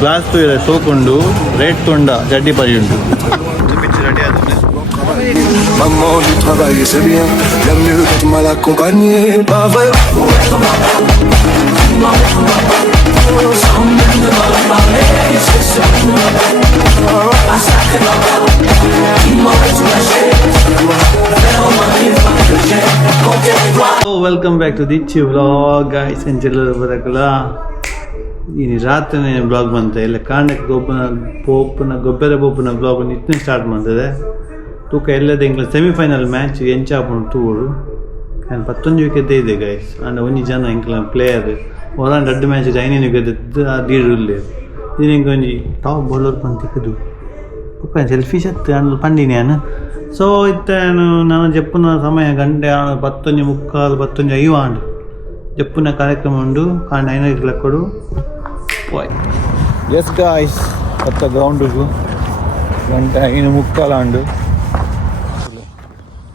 Glass ಸೋಕೊಂಡು rate ತೊಂಡ ಜಡ್ಡಿ ಪರಿ ಉಂಟು ರೆಡಿ ಆದ್ರೆ maman du travail et c'est bien, bien mieux d'être mal accompagné, pas vrai. Welcome back to ದಿಚ್ಚಿ vlog guys ಎಂಚೆಲ್ಲರೂ ಬರಕಲ್ಲ ಈ ರಾತ್ರಿ ಬ್ಲಾಗ್ ಬಂತ ಇಲ್ಲ ಕಾಂಡಕ್ಕೆ ಗೊಬ್ಬರ ಬೋಪನ ಬ್ಲಾಗ್ ಇತ್ತನೇ ಸ್ಟಾರ್ಟ್ ಮಾಡ್ತದೆ ತೂಕ ಎಲ್ಲದ ಇಂಗ್ಲ ಸೆಮಿಫೈನಲ್ ಮ್ಯಾಚ್ ಎಂಚಾಪುಂಡು ತೂಡು ನಾನು 11 ವಿಕೆಟ್ ಇದೆ ಗೈಸ್ ಅಂಡ್ ಒಂಜಿ ಜನ ಇಂಕ್ಲ ಪ್ಲೇಯರ್ ಹೊರಾಂಡ್ 2 ಮ್ಯಾಚ್ ಐನೇನು ವಿಕೆಟ್ ದೀಡುಲ್ಲೆ ಇದು ಇಂಕ ಒಂಜಿ ಟಾಪ್ ಬೌಲರ್ ಪಂತಿಕ್ಕದು ಪಕ್ಕ ಸೆಲ್ಫಿಶ್ ಅತ್ತು ಅಂಡ್ ಪಂಡಿನಿ ನಾನು ಸೊ ಇತ್ತೇನು ನಾನು ಜಪ್ಪುನ ಸಮಯ ಗಂಟೆ 11:45 11:05 ಜಪ್ಪುನ ಕಾರ್ಯಕ್ರಮ ಉಂಡು ಕಾಂಡ 5 ಲಕ್ಕಡು ಎಸ್ ಗಾಯ್ಸ್ ಕೊತ್ತ ಗ್ರೌಂಡಿಗೂ ಗಂಟೆ 5:45 ಅಂಡು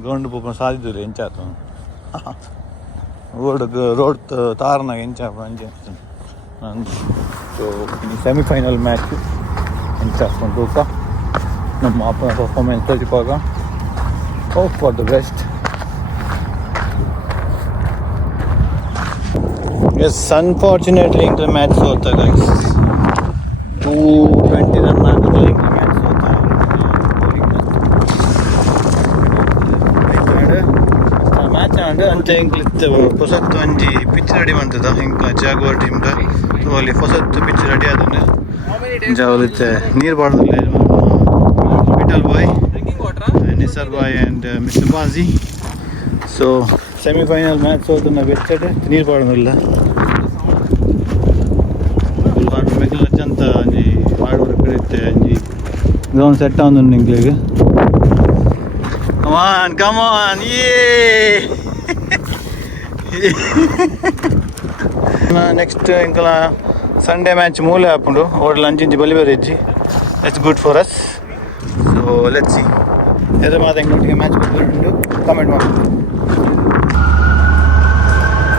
ಗ್ರೌಂಡ್ ಪೋಪನ ಸಾಧಿದ್ರು ಎಂಚಾತು ರೋಡ್ ತಾರನಾಗ ಎಂಚಾಪ ಅಂಚೆ ಸೊ ಸೆಮಿಫೈನಲ್ ಮ್ಯಾಚ್ ಎಂಚಾಪ್ಕೊಂಡು ತೂಕ ನಮ್ಮ ಅಪ್ಪನ ಪರ್ಫಾರ್ಮೆನ್ಸ್ ತೋರಿಸುವಾಗ hope for the best. Yes unfortunately inter match ಸೋತ ಗೈಸ್ 220 ರನ್ ಹಾಕಿದ್ರೆ ಇಂಟರ್ ಮ್ಯಾಚ್ ಸೋತ ಮ್ಯಾಚ್ ಆಂಡ್ ಅಂಚೆ ಇಂಕ್ಲಿತ್ತು ಹೊಸತ್ತು ಒಂಜಿ ಪಿಚ್ ರೆಡಿ ಮಾಡ್ತದ ಇಂಕ ಜಾಗುವಾರ್ ಟೀಮ್ದ ಸೊ ಅಲ್ಲಿ ಹೊಸತ್ತು ಪಿಚ್ ರೆಡಿ ಆದ್ರೆ ಜಾವಲಿತ್ತೆ ನೀರು ಬಾಡ್ದಲ್ಲೇ ವಿಠಲ್ ಬಾಯ್ ನಿಸಾರ್ ಬಾಯ್ and mister Baji. So semifinal match ಸೋತನ್ನ ಬೆಚ್ಚಡೆ ನೀರು ಬಾಡೋದಿಲ್ಲ ಅಂತ ಒಂಜಿ ಹಾರ್ಡ್ ವರ್ಕ್ ಇರುತ್ತೆ ಒಂಜಿ ಗ್ರೌಂಡ್ ಸೆಟ್ ಆಂದು ಇಂಗ್ಲಿಗೆ come on ನೆಕ್ಸ್ಟ್ ಇಂಕಲ ಸಂಡೇ ಮ್ಯಾಚ್ ಮೂಲೆ ಹಾಕೊಂಡು ಓಡಲ್ ಅಂಚಿಂಚಿ ಬಲಿಬೇರೆ ಇಜ್ಜಿ it's good for us. So let's see ಎದೆ ಮಾತ ಇಂಕೊಟ್ಟಿಗೆ ಮ್ಯಾಚ್ ಉಂಟು ಕಮೆಂಟ್ ಮಾಡಿ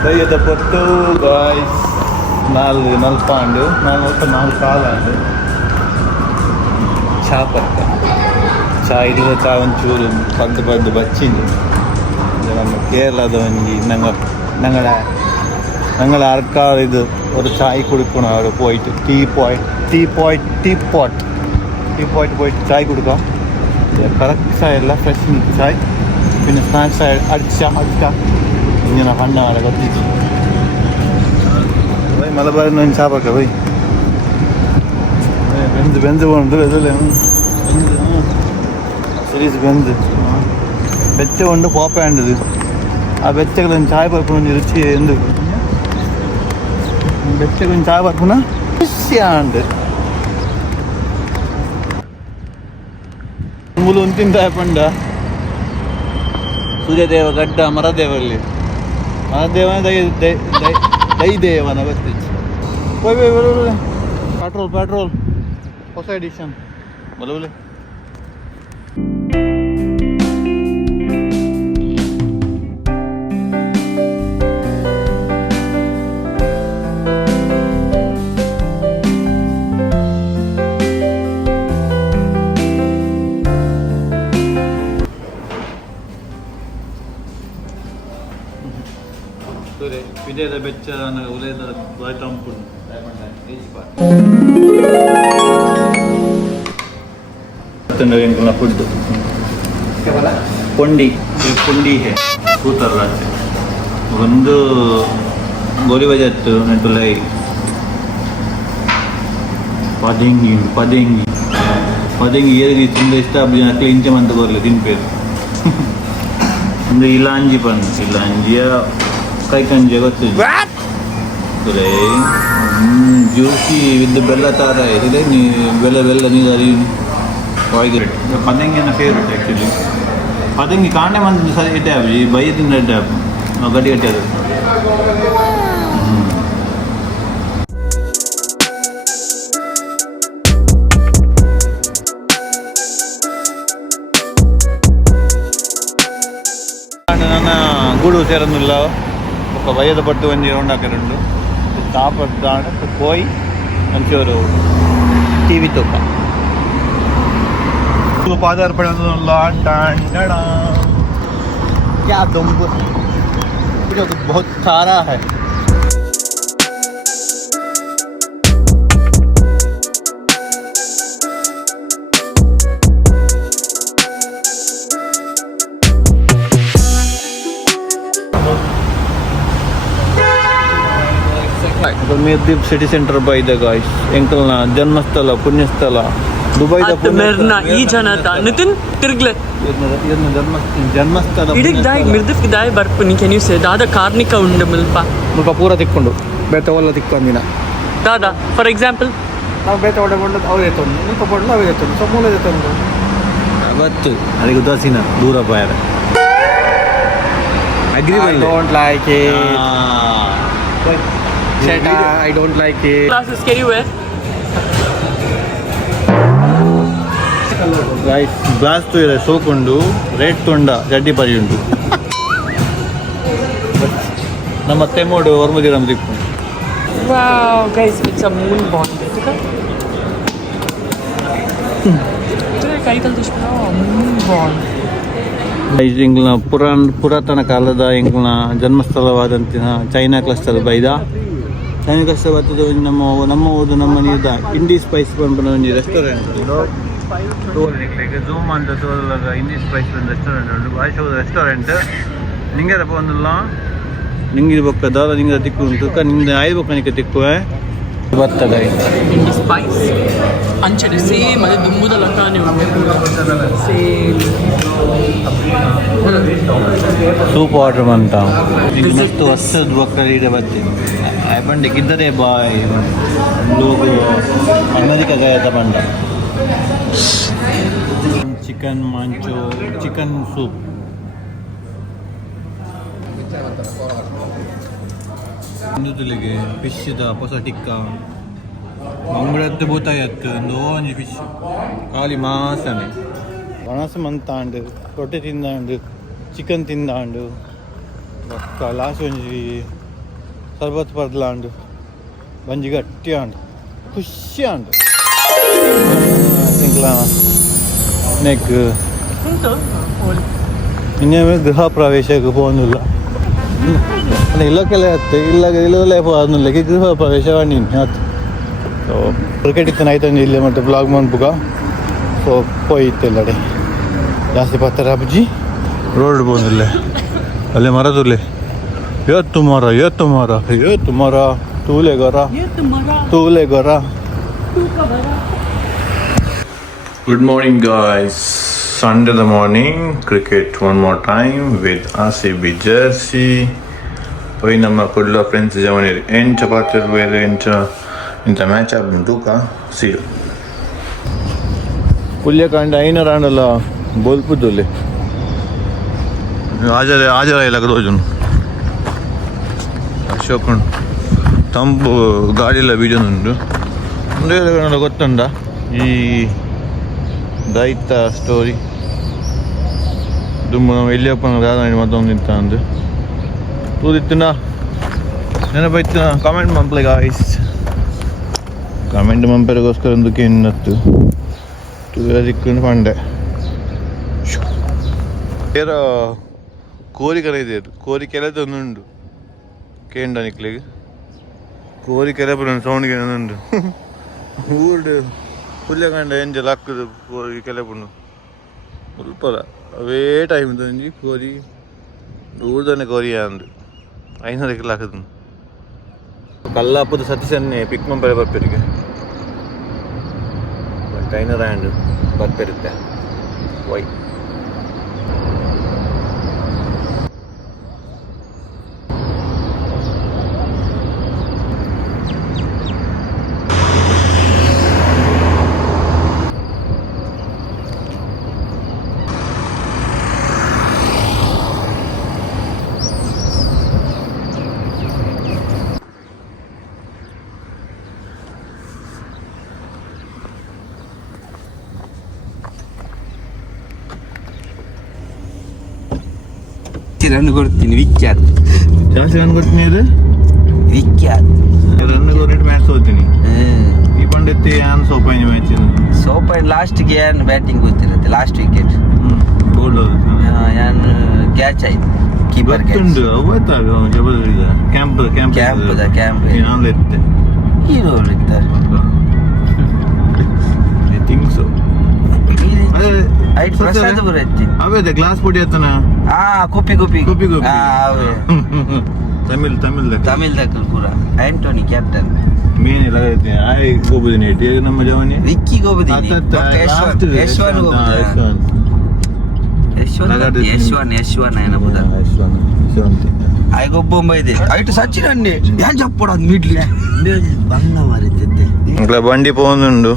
ದಯ್ಯದ ಪೊತ್ತು ಗಾಯ್ಸ್ 4 ಕಾಲು ಚಾ ಪಕ್ಕ ಚಾ ಇಲ್ಲದ ಚಾ ಒಂಚೂರು ಪಡ್ದು ಬಚ್ಚಿಂದು ನಮ್ಮ ಕೇರಳದ ಒಂಜಿ ഞങ്ങൾ ആൾക്കാർ ഇത് ഒരു ചായ കൊടുക്കണം അവിടെ പോയിട്ട് ടീ പോയിട്ട് പോയിട്ട് ചായ കൊടുക്കാം കറക്റ്റ് ചായ അല്ല ഫ്രഷ് മിൽക്ക് ചായ പിന്നെ സ്നാക്സ് അടിച്ചാൽ ഇങ്ങനെ ഹണ്ണാടെ കത്തിച്ച് പോയി മലബാറിന് ഒന്ന് ചാപ്പൊക്കെ പോയി ബെന്ത് പോകുന്നുണ്ട് ഇതല്ലേ സീരീസ് ബെന്ത് വെച്ച കൊണ്ട് പോപ്പേണ്ടത് ആ വെച്ചകളും ചായ പരപ്പുന്ന രുചി എന്ത് വെച്ചകളും ചായ പരപ്പുന്ന രുചിയാണ്ട് ಮೂಲು ಉಂತಿಂತ ಪಂಡ ಸೂರ್ಯದೇವ ಗಡ್ಡ ಮರದೇವಲ್ಲಿ ಮರದೇವನ ದೈದೇವನ ಗೊತ್ತಿತ್ತು ಪೆಟ್ರೋಲ್ ಹೊಸ ಎಡಿಷನ್ ಬಲಬಲೆ ವಿಜಯದ ಬೆಚ್ಚ ಉಲಯದ ಬಾಯ್ತಾಂಪುಂಡು ಫುಡ್ ಪುಂಡಿ ಹೇ ಕೂತಾರ ರಾತ್ರಿ ಒಂದು ಗೋಲಿ ಬಜೆತ್ತು ನೆಟ್ಟುಲೈ ಪದಂಗಿ ಏರಿ ತುಂಬ ಇಷ್ಟ ಅಕ್ಲಿ ಇಂಚೆ ಮಂತ ಗೋರ್ಲೆ ತಿನ್ಪೇರು ಒಂದು ಇಲಾಂಜಿ ಇಲಾಂಜಿಯ ಕೈಕಂಜಿ ಗೊತ್ತಿಲ್ಲ ಜ್ಯೂಸಿ ವಿತ್ ಬೆಲ್ಲ ತಾರ ಇದೆ ಬೆಲ್ಲ ನೀರು ಅರಿವು ವಾಯ್ಗಿರಟ್ ಪದಂಗಿ ನನ್ನ ಫೇವ್ರೆಟ್ ಆ್ಯಕ್ಚುಲಿ ಪದಂಗಿ ಕಾಂಡೆ ಮಂದಿ ಸರಿ ಇಟ್ಟೆ ಈ ಬೈಯ ತಿಂದ ಇಟ್ಟೆ ನಾವು ಗಟ್ಟಿ ಅದು ನನ್ನ ಗೂಡು ಸೇರೊಂದಿಲ್ಲ ఒక వయద పట్టు వంజి రెండు తాపడానికి పోయి మంచి ఒక టీవీ తొక్క क्या तुमको जो बहुत सारा है Mirdif city centre by the guys ಎಂಕಲ್ನ ಜನ್ಮಸ್ಥಳ ಪುಣ್ಯಸ್ಥಳ ದುಬೈ ದ ಮೆರ್ನಾ ಈ ಜನತಾ ನಿತಿನ್ ತಿರ್ಗ್ಲೆ ಜನ್ಮಸ್ಥಳ ಇಡಿಗ್ ದಾಯ್ ಮಿರ್ದಿಫ್ ದಾಯ್ ಬರ್ಪುನಿ ಕ್ಯಾನ್ ಯು ಸೇ ದಾದ ಕಾರ್ನಿಕ ಉಂಡು ಮುಲ್ಪ ಮುಲ್ಪ ಪೂರ ತಿಕ್ಕೊಂಡು ಬೇತ ಒಲ್ಲ ತಿಕ್ಕೊಂದಿನ ದಾದ ಫಾರ್ ಎಕ್ಸಾಂಪಲ್ ನಾವು ಬೇತ ಒಳ್ಳೆ ಬಂದು ಅವ್ರು ಎತ್ತೊಂದು ಮುಲ್ಪ ಬಂದು ಅವೇ ಎತ್ತೊಂದು ಸೊ ಮೂಲ ಎತ್ತೊಂದು ಅವತ್ತು ಅದಕ್ಕೆ ಉದಾಸೀನ ದೂರ ಬಾಯರ ಅಗ್ರಿ I don't like it. Sheta, I don't like it. Classes can you wear guys glass ತುಯ್ರೆ ಸೋಕೊಂಡು ರೇಟ್ ತೊಂಡ ಜಡ್ಡಿ ಪರಿ ಉಂಟು ನಮ್ಮ ತೆಮ್ಮೋಡು ಹೊರಮುದಿರಮ್ ದಿಕ್ಕು wow guys it's a moon bond ಕೈ ತಲ್ದಿಸ್ಬಿಡ moon bond ಇಂಗ್ಲ ಪುರಾತನ ಕಾಲದ ಇಂಗ್ಲ ಜನ್ಮಸ್ಥಳವಾದಂತಹ ಚೈನಾ ಕ್ಲಸ್ಟರ್ ಬೈದ ಚೈನಾ ಕ್ಲಸ್ಟರ್ ಬರ್ತದೆ ನಮ್ಮ ಓದು ನಮ್ಮ ನೀದ ಇಂಡಿ ಸ್ಪೈಸ್ ಬಂದ ಒಂದು ರೆಸ್ಟೋರೆಂಟ್ ಝೂಮ್ ಅಂತ ತೋರ್ಲಾಗ ಇಂಡಿ ಸ್ಪೈಸ್ ಒಂದು ರೆಸ್ಟೋರೆಂಟ್ ಉಂಟು ಭಾಷೆ ರೆಸ್ಟೋರೆಂಟ್ ನಿಂಗೆ ಬಂದಿಲ್ಲ ನಿಂಗೆ ಬೊಕ್ಕ ದಾದ ನಿಂಗೆ ತಿಕ್ಕು ಉಂಟು ನಿಂಗೆ ಆಯ್ದು ಬೊಕ್ಕ ನಿಕ್ಕೆ ತಿಕ್ಕುವೆ ಬರ್ತದ ಇಂಡಿ ಸ್ಪೈಸ್ ಅಂಚನೆ ಸೇಮ್ ಅದೇ ದುಂಬುದ ಲಕಾನೆ ಸೇಮ್ ಸೂಪ್ ಆರ್ಡರ್ ಮಂತ ಮಸ್ತ್ ವರ್ಷದ ಬೊಕ್ಕ ಈಡೆ ಬರ್ತೀನಿ ಬಂಡೆಗಿದ್ದರೆ ಬಾಯ್ ಲೋಗು ಅಮೆರಿಕ ಗಯದ ಬಂಡ ಚಿಕನ್ ಮಂಚು ಚಿಕನ್ ಸೂಪ್ ಹಿಂದುಲಿಗೆ ಫಿಶ್ದ ಹೊಸ ಟಿಕ್ಕ ಮಂಗಳದ್ದು ಭೂತಾಯತ್ತು ಒಂಜಿ ಫಿಶ್ ಖಾಲಿ ಮಾಸನೆ ಒಣಸ ಮಂತಾಂಡು ರೊಟ್ಟೆ ತಿಂದಾಂಡು ಚಿಕನ್ ತಿಂದಾಂಡು ಒಕ್ಕ ಲಾಸ್ಟ್ ಒಂಜಿ ಸರ್ಬತ್ ಪರ್ಲಾಂಡು ಬಂಜಿ ಗಟ್ಟಿ ಆಂಡು ಖುಷಿ ಆಂಡು ತಿಂಕ್ಲ ನೆಕ್ ಇನ್ನೇಮೇ ಗೃಹ ಪ್ರವೇಶಕ್ಕೆ ಹೋಗಿಲ್ಲ ಇಲ್ಲಕ್ಕೆಲ್ಲ ಆಯ್ತು ಇಲ್ಲೇ ಹೋದ್ನಲ್ಲಕ್ಕೆ ಗೃಹ ಪ್ರವೇಶ ಮಾಡಿನಿ ಆಯ್ತು ಸೊ ಕ್ರಿಕೆಟ್ ಇತ್ತು ಆಯ್ತು ಇಲ್ಲೇ ಮತ್ತೆ ಬ್ಲಾಗ್ ಮಾಡ್ಬುಗ ಸೊ ಹೋಯ್ತು ಎಲ್ಲಡೆ ಜಾಸ್ತಿ ಪತ್ತರ ಅಜ್ಜಿ ರೋಡ್ ಬಂದಿಲ್ಲ ಅಲ್ಲೇ ಮರ ತುರ್ಲೆ ಇವತ್ತು ಮರ ತೂಲೆ ಗೊರ Good morning guys, Sunday the morning, cricket one more time with RCB jersey. Poi nama kulla friends javaniri encha patir vele encha match up duka see you. पुल्य कांड आईना रांडला बोलपू दोले आज राहिला रोजून ಅಶೋಕನ್ ತಂಪು ಗಾಡಿಲ್ಲ ಬೀಜನುಂಟು ಒಂದೇ ಗೊತ್ತುಂಡ ಈ ದೈತ ಸ್ಟೋರಿ ದುಮ್ಮ ಎಲ್ಲಿಯಪ್ಪನ ರಾಧಾಣಿ ಮತ್ತೊಂದು ನಿಂತ ಅಂದು ತೂದಿತ್ತಿನ ನೆನಪೈತಿನ ಕಾಮೆಂಟ್ ಮಂಪ್ಲೆ ಗಾಯ್ಸ್ ಕಾಮೆಂಟ್ ಮಂಪರಿಗೋಸ್ಕರ ಒಂದಕ್ಕೆ ಇನ್ನತ್ತು ತೂದಿಕ್ಕೊಂಡು ಪಂಡೆ ಏರ ಕೋರಿ ಕರೆಯಿದೆ ಅದು ಕೋರಿ ಕೆಲದೊಂದುಂಡು ಕೇಂಡ ನಿಕ್ಲಿಗೆ ಕೋರಿ ಕೆರೆ ಬರೋಣ ಸೌಂಡ್ಗೆ ಒಂದುಂಡು ಊರ್ಡು ಪುಲ್ಯ ಕಂಡ ಎಂಜಲ್ ಹಾಕುದು ಕೋರಿ ಕೆಲೆ ಪುಣ್ಣು ಮುಲ್ಪಲ ಅವೇ ಟೈಮ್ ಒಂಜಿ ಕೋರಿ ಊರ್ದನೆ ಕೋರಿ ಅಂದು 500 ಕಿಲೋ ಹಾಕುದು ಕಲ್ಲಾಪದ ಸತೀಶನ್ನೇ ಪಿಕ್ ಮಂಪರೆ ಬರ್ಪೇರಿಗೆ ಬಟ್ 500 ಹ್ಯಾಂಡ್ ಬರ್ಪೇರುತ್ತೆ ವೈ ನಾನು ಕೊಡ್ತೀನಿ ವಿಖ್ಯಾತ ಜಾಸ್ತಿ ರನ್ ಕೊಡ್ತೀನಿ ಅದು ವಿಖ್ಯಾತ್ ರನ್ ಕೊಟ್ಟು ಮ್ಯಾಚ್ ಸೋತೀನಿ ಈ ಪಂಡಿತ್ತಿ ಏನು ಸೋಪಾಯಿನಿ ಮ್ಯಾಚ್ ಸೋಪ ಲಾಸ್ಟ್ಗೆ ಏನು ಬ್ಯಾಟಿಂಗ್ ಗೊತ್ತಿರುತ್ತೆ ಲಾಸ್ಟ್ ವಿಕೆಟ್ ಗೋಲ್ಡ್ ಏನು ಕ್ಯಾಚ್ ಆಯ್ತು ಕೀಪರ್ ಗೊತ್ತುಂಡು ಅವತ್ತಾಗ ಜಬರ್ದಸ್ತ್ ಕ್ಯಾಂಪ್ ಕ್ಯಾಂಪ್ ನಾನು ಇರ್ತೆ ಹೀರೋ ಇದ್ದಾರೆ ಐ ಥಿಂಕ್ ಸೊ ಐಟ್ ಪ್ರಸಾದ್ ಬರುತ್ತೆ ಅವೇ ಗ್ಲಾಸ್ ಪುಡಿ ಆತನ ಕುಪ್ಪಿ ಅವೇ ತಮಿಳ್ ತಮಿಳ್ ದಕ್ಕಲ್ ಪೂರ ಆಂಟೋನಿ ಕ್ಯಾಪ್ಟನ್ ಮೇನ್ ಎಲ್ಲ ಐತೆ ಆಯ್ ಗೋಬುದಿನ ಐತಿ ನಮ್ಮ ಜವಾನಿ ವಿಕ್ಕಿ ಗೋಬುದಿನಿ యశ్వన్ ఆయన బుదా ఐ గొబ్బొంబ ఇది ఐటు సచ్చినండి ఏం చెప్పడు అది మీట్లి బంగ్లా మారితే ఇట్లా బండి పోతుండు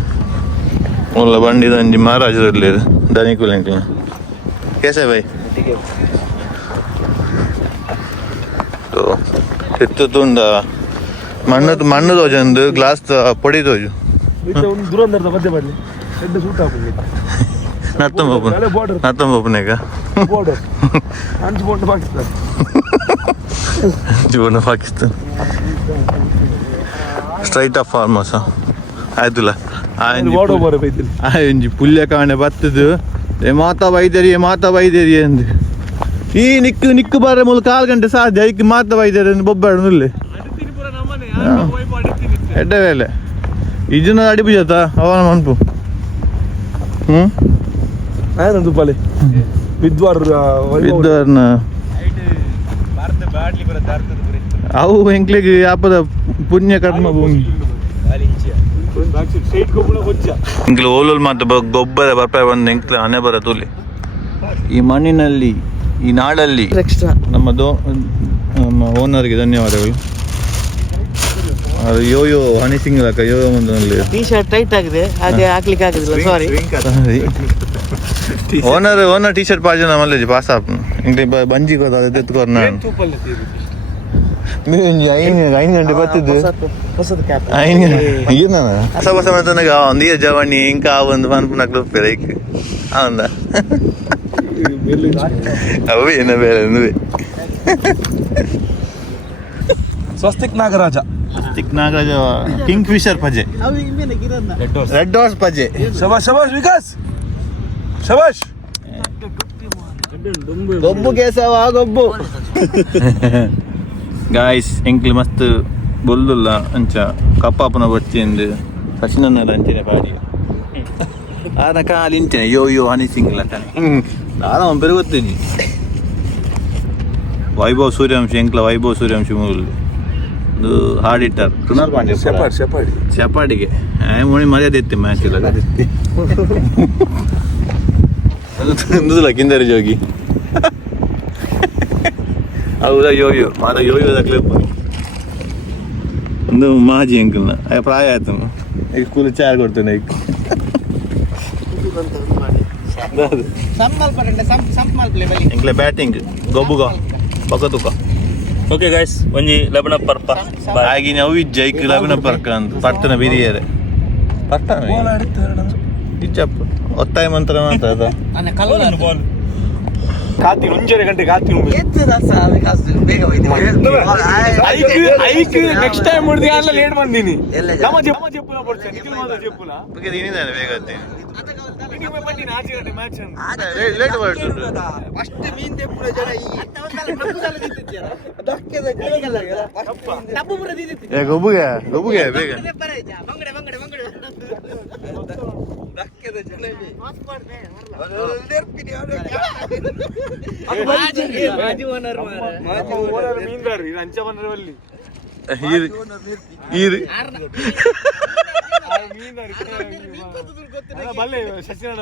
వాళ్ళ బండి దాన్ని మహారాజు లేదు దానికి ఇంకా కేసే భాయ్ ಎತ್ತುತ್ತುಂಡ ಮಣ್ಣು ತೋಜಂದು ಗ್ಲಾಸ್ ಪೊಡಿ ತೋಜು ದುರಂದರದ ಮಧ್ಯೆ ಬರಲಿ ಎಡ್ಡು ಸೂಟ್ ಹಾಕಲಿ ನತ್ತಂ ಬೊಪ್ಪನೇಗ ಬೋರ್ಡರ್ ಅಂಚು ಬೋರ್ಡ್ ಪಾಕಿಸ್ತಾನ ಜೀವನ ಪಾಕಿಸ್ತಾನ ಸ್ಟ್ರೈಟ್ ಆಫ್ ಫಾರ್ಮಸ್ ಆಯ್ತುಲ್ಲ ಒಂಜಿ ಪುಲ್ಯ ಕಾಣೆ ಬತ್ತದು ಮಾತಾ ಬೈದೇರಿ ಅಂದು ಈ ನಿಕ್ಕು ಬಾರ ಮೂಲ 4 ಗಂಟೆ ಸಾಧ್ಯ ಐಕ್ ಮಾತಾ ಬೈದೇರಿ ಬೊಬ್ಬಾಡನುಲ್ಲೆ ಎಡ್ಡ ವೇಳೆ ಇಜನ ಅಡಿಪುಜಾತ ಅವನ ಮನ್ಪು ಏನಂದು ಪಾಲೆ ವಿದ್ವಾರ್ನ ಅವು ಎಂಕ್ಲೆಗೆ ಯಾಪದ ಪುಣ್ಯ ಕರ್ಮ ಭೂಮಿ ಎಂಕ್ಲೆ ಓಲೋಲ್ ಮಾತ್ರ ಗೊಬ್ಬರ ಬರ್ಪಾಯ ಬಂದು ಎಂಕ್ಲೆ ಹಣೆ ಬರ ತುಲಿ ಈ ಮಣ್ಣಿನಲ್ಲಿ ಈ ನಾಡಲ್ಲಿ ನಮ್ಮ ಓನರ್ಗೆ ಧನ್ಯವಾದಗಳು. ಅದು ಯೋಯೋ ಹನಿ ಸಿಂಗ್ ಯೋಯೋ ಒಂದು ಟೀ ಶರ್ಟ್ ಟೈಟ್ ಆಗಿದೆ ಹಾಗೆ ಹಾಕ್ಲಿಕ್ಕೆ ಆಗುದಿಲ್ಲ ಸಾರಿ ಓನರ್ ಟೀ ಶರ್ಟ್ ಪಾಜ ನಮ್ಮಲ್ಲಿ ಪಾಸ್ ಆಪ್ ಇಂಗ್ಲಿ ಬಂಜಿ ಕೋದ ಅದು ಎತ್ಕೋರ್ ನಾನು ಐದು ಗಂಟೆ ಬರ್ತಿದ್ದು ಹೊಸ ತನಕ ಒಂದು ಜವಾನಿ ಇಂಕ ಒಂದು ಪನ್ಪುನ ಕ್ಲಬ್ ಲೈಕ್ ಅವಂದ ಅವೇ ಏನ ಬೇರೆ ಸ್ವಸ್ತಿಕ್ ನಾಗರಾಜ ಕಿಂಗ್ ಫಿಶರ್ ಪಜೆ ರೆಡ್ ಹಾರ್ಸ್ ಪಜೆ ಶಬಾಷ್ ವಿಕಾಸ್ ಶಬಾಷ್ ಗೊಬ್ಬು ಕೇಸವ ಗೊಬ್ಬು ಗಾಯ್ಸ್ ಎಂಕ್ಲಿ ಮಸ್ತ್ ಬೊಲ್ಲುಲ್ಲ ಅಂಚ ಕಪ್ಪಾಪನ ಬಚ್ಚಿಂದು ಸಚಿನನ್ನ ಅಂಚಿನ ಪಾಡಿ ಆದ ಕಾಲಿ ಇಂಚನೆ ಯೋ ಹನಿ ಸಿಂಗಿಲ್ಲ ನಾನು ಬೆರಗೊತ್ತೀನಿ ವೈಭವ್ ಸೂರ್ಯವಂಶಿ ಎಂಕ್ಲ ವೈಭವ್ ಸೂರ್ಯವಂಶಿ ಮೂಲ ಇದು ಹಾಡಿಟ್ಟಾರ ಕೃಣಾಲ್ ಪಾಂಡ್ಯ ಚಪಾಡಿಗೆ ಮೋಣಿ ಮರ್ಯಾದೆ ಎತ್ತಿ ಮ್ಯಾಚ್ ಇಲ್ಲ ನುದುಲ ಕಿಂದರಿ ಜೋಗಿ ಹೌದಾ ಯೋಯೋ ಮಾದ ಯೋಯೋದ ಕ್ಲಬ್ ಒಂದು ಮಾಜಿ ಅಂಕಲ್ನ ಪ್ರಾಯ ಆಯ್ತು ಈಗ ಸ್ಕೂಲ್ ಚಾರ್ ಕೊಡ್ತೇನೆ ಈಗ ಎಂಕ್ಲೆ ಬ್ಯಾಟಿಂಗ್ ಗೊಬ್ಬುಗ ಪಕ್ಕ ತುಕ ಓಕೆ ಗೈಸ್ ಒಂಜಿ ಲಬನ ಪರ್ಪ ಆಗಿನ ಅವು ಜೈಕ್ ಲಬನ ಪರ್ಕ ಅಂತ ಪಟ್ಟಣ ಬಿರಿಯರೆ ಪಟ್ಟಣ ಇಚ್ಚಪ್ಪ ಒತ್ತಾಯ ಮಂತ್ರ ಮಾತ್ರ ಅದ ಕಾತಿ ಮುಂಜಾನೆ ಗಂಟೆ ಕಾತಿ ಐಕ್ ನೆಕ್ಸ್ಟ್ ಟೈಮ್ ಮುಡ್ದಿ ಅಲ್ಲ ಲೇಟ್ ಬಂದೀನಿ ನಮ್ಮ ಚೆಪ್ಪುನ ಪಡ್ತೇನೆ ಚೆಪ್ಪುನ ಏನಿದ್ದಾನೆ ಬೇಗ ಮ್ಯಾಚ್ ಲೇಟ್ ಮಾಡ್ತು ಫಸ್ಟ್ ಮೀನ್ ತೆಪ್ಪುನ ಜನ ಗೊಬ್ಬುಗೆ ಬೇಗ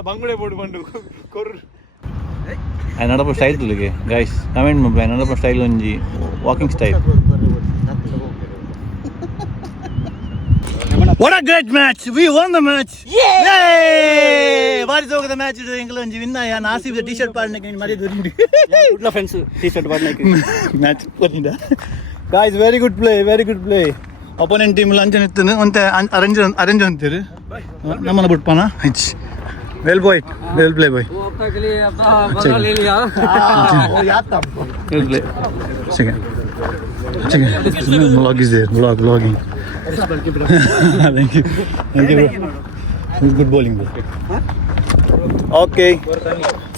ಬಂಗುಡೆ ಬೋರ್ಡ್ ಬಂಡು ನಡಪ ಸ್ಟೈಲ್ ತುಲಿಗೆ ಗೈಸ್ ಕಮೆಂಟ್ ಮಾಡ್ಬೇ ನಡಪ ಸ್ಟೈಲ್ ಒಂಜಿ walking style. What a great match! We won the match! Yay! What is over the match? England win na yaar. Nasib the t-shirt paadne ke mari dori. ಗುಡ್ಲ friends t-shirt ಪಾಡ್ನಕ್ಕೆ Match korinda. Guys, very good play. Opponent team lunch nittanu ante arrange antiru. Namana butpana. Well play boy. Well play. Second. Vlog is there. Vlogging. Thank you. Good bowling, bro. Okay.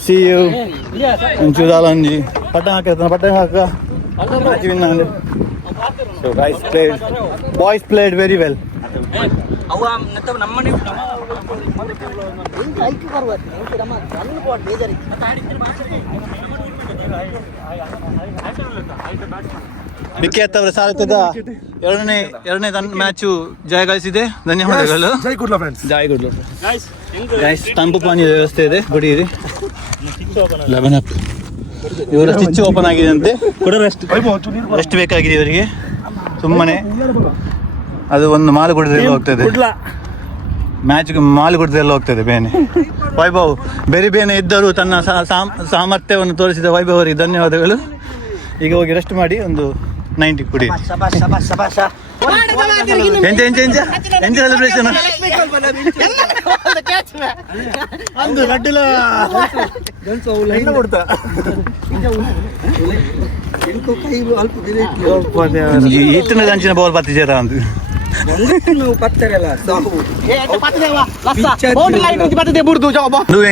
See you. Inchudalandi. Patanga. So boys played very well. Wicket ಅವರ ಸಾಲ್ತದ ಎರಡನೇ match ಜಯಗಳಿಸಿದೆ. ಧನ್ಯವಾದಗಳು. ಜೈ ಗುಡ್ಲ friends. Guys, ತಂಪು ಪಾನೀಯ ವ್ಯವಸ್ಥೆ ಇದೆ, ಕುಡಿಯಿರಿ. 11 ಇವರ stitch open ಆಗಿದೆ ಅಂತೆ. ಎಷ್ಟು ಬೇಕಾಗಿದೆ ಇವರಿಗೆ? ಸುಮ್ಮನೆ ಅದು ಒಂದು ಮಾಲು ಕುಡಿದ್ರೆ ಹೋಗ್ತದೆ, ಮ್ಯಾಚ್ಗೆ ಮಾಲು ಕುಡಿದ್ರೆ ಹೋಗ್ತದೆ ಬೇನೆ. ವೈಭವ್ ಬೇರೆ ಬೇನೆ ಇದ್ದರೂ ತನ್ನ ಸಾಮರ್ಥ್ಯವನ್ನು ತೋರಿಸಿದ ವೈಭವ್ ಅವರಿಗೆ ಧನ್ಯವಾದಗಳು. ಈಗ ಹೋಗಿ ರೆಸ್ಟ್ ಮಾಡಿ ಒಂದು 90 ಕುಡಿ. ಎಂಜ ಸೆಲೆಬ್ರೇಷನ್ ಇತ್ತಿನ ಅಂಚಿನ ಬೌಲ್ ಪತ್ತಿಜಾರ ಅಂತ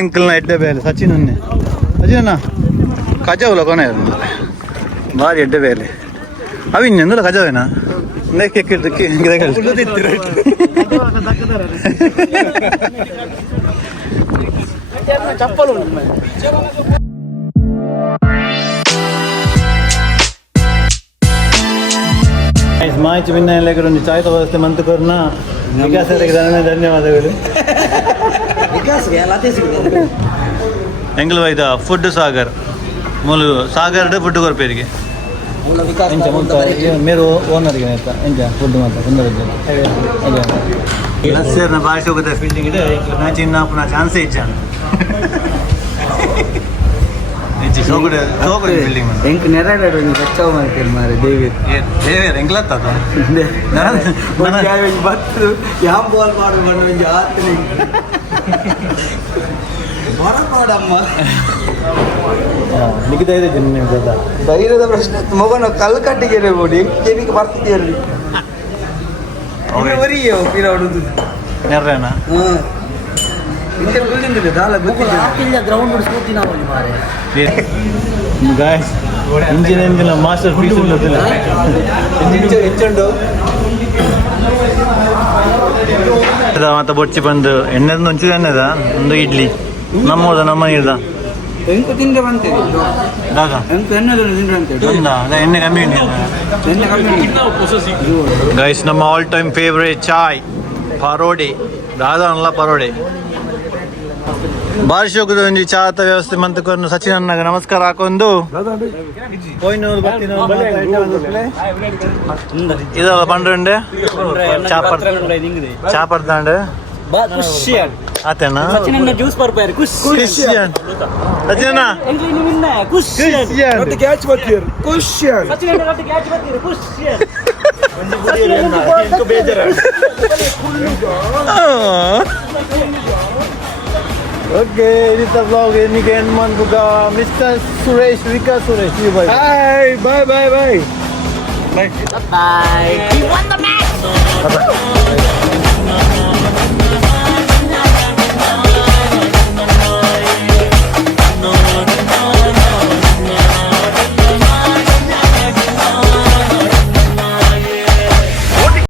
ಎಂಕಲ್ನ ಎಡ್ಡೆ ಬೇಲೆ ಸಚಿನ್ ಕಜಾವಲ್ಲ ಕೊನೆ ಭಾರಿ ಎಡ್ಡೆ ಬೇಲೆ ಅవి ಇನ್ನೊಂದು ಕಜಾವೇನಾ ಚಪ್ಪಲು ಮಾಹಿತಿ ಭಿನ್ನ ಎಲ್ಲ ಒಂದು ಚಾಯ್ತ ವ್ಯವಸ್ಥೆ ಮಂತು ಕೊರ್ನ ವಿಕಾಸರಿಗೆ ಧನ್ಯವಾದಗಳು. ಎಂಗ್ಲು ವೈದ ಫುಡ್ ಸಾಗರ್ ಮೂಲ ಸಾಗರ್ಡೆ ಫುಡ್ ಕೊರ್ಪೇರಿಗೆ ಮೇರು ಓನರ್ಗೆ ಆಯ್ತಾ ಎಂಜ ಫುಡ್ ಮಾತ್ರ ಲಸ್ಸರ್ನ ಭಾಷೆ ಹೋಗುತ್ತೆ ಫೀಲ್ಡಿಂಗ್ ಇದೆ ಚಿನ್ನ ಪುನಃ ಚಾನ್ಸೇ ಇಚ್ಚಾನ ಎಂಕ್ ನೆರಡು ಬಚ್ಚಾವ ಮಾಡ್ತೀರಿ ಮಾರೆ ದೇವೇರ್ ಎಂಗ್ಲತ್ತ ಬತ್ತು ಯಾವ ಬಾಲ್ ಮಾಡು ಒಂದು ಆತನಿ ನೋಡಮ್ಮ ನಿಗದ ಇದೆ ಧೈರ್ಯದ ಪ್ರಶ್ನೆ ಮಗನ ಕಲ್ಲು ಕಟ್ಟಿಗೆ ಬೋಡಿ ಕೆವಿಗೆ ಬರ್ತಿದ್ದೀರಿ ಅವರಿಗೆ ಪಿರಾಡುದು ನೆರ್ರೇನ ಗ್ರೌಂಡ್ ಬಿಡಿಸ್ಕೊತೀವಿ ನಾವು ಮಾರೆ ಗಾಯ್ಸ್ ಇಂಜಿನ್ ಮಾಸ್ಟರ್ ಪೀಸ್ ಮತ್ತೆ ಬೊಚ್ಚಿ ಬಂದು ಎಣ್ಣೆದ ಒಂಚೂರು ಎಣ್ಣೆದ ಒಂದು ಇಡ್ಲಿ ನಮ್ಮ ಇಡ್ದ ಎಂಕು ತಿಂದೆ ಬಂತೇವೆ ಎಂಕು ಎಣ್ಣೆ ಕಮ್ಮಿ ಗೈಸ್ ನಮ್ಮ ಆಲ್ ಟೈಮ್ ಫೇವ್ರೇಟ್ ಚಾಯ್ ಪರೋಡೆ ದಾದಾ ಅಲ್ಲ ಪರೋಡೆ ಬಾರಿಶ್ ಹೋಗುದು ಒಂಜಿ ಚಾತ ವ್ಯವಸ್ಥೆ ಮಂತಕೊಂಡು ಸಚಿನ್ ಅಣ್ಣಗ ನಮಸ್ಕಾರ ಹಾಕೊಂಡು ಇದಲ್ಲ ಪಂಡ್ರೆ ಚಾಪಡ್ತಾಂಡೆ ಆತೇನಾ ಜ್ಯೂಸ್ ಬರ್ಪಾರು ಕ್ರಿಶ್ಚಿಯನ್ ಸಚಿನ ಕ್ಯಾಚ್ ಬರ್ತೀರಿ ಖುಷಿಯಾಗಿ Okay, this is the vlog. Ini kan man juga Mr. Suresh, Rika Suresh. See you bye. Bye, bye, bye, bye. Bye. You won the match.